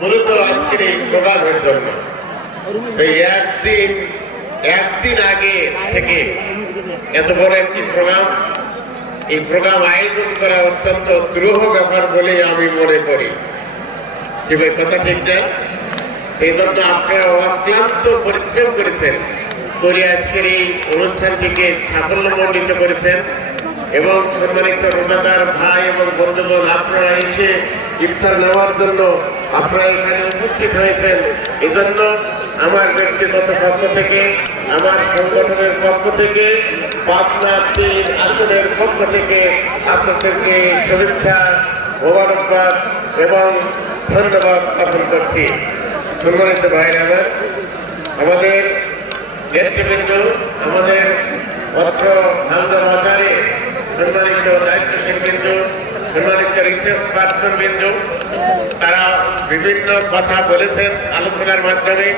মূলত আজকের এই প্রোগ্রামের জন্য। একদিন আগে থেকে এত বড় একটি প্রোগ্রাম, এই প্রোগ্রাম আয়োজন করা অত্যন্ত দুরূহ ব্যাপার বলে আমি মনে করি। কি ভাই, কথা ঠিক না? এই জন্য আপনারা অক্লান্ত পরিশ্রম করেছেন করে আজকের এই অনুষ্ঠানটিকে সাফল্যমণ্ডিত করেছেন এবং সম্মানিত রোজাদার ভাই এবং বন্ধুগণ, আপনারা এসে ইফতার নেওয়ার জন্য আপনারা এখানে উপস্থিত হয়েছেন। এই জন্য আমার ব্যক্তিগত পক্ষ থেকে, আমার সংগঠনের পক্ষ থেকে, পাবনা 3 আসনের পক্ষ থেকে আপনাদেরকে শুভেচ্ছা, মোবারকবাদ এবং ধন্যবাদ জ্ঞাপন করছি। সম্মানিত ভাইরা, আমাদের নেতৃবৃন্দ, আমাদের অত্র ভাঙ্গা বাজারে সম্মানিত দায়িত্বশীল বিন্দু, সম্মানিত রিসার্চ পার্সন বিন্দু, তারা বিভিন্ন কথা বলেছেন আলোচনার মাধ্যমে।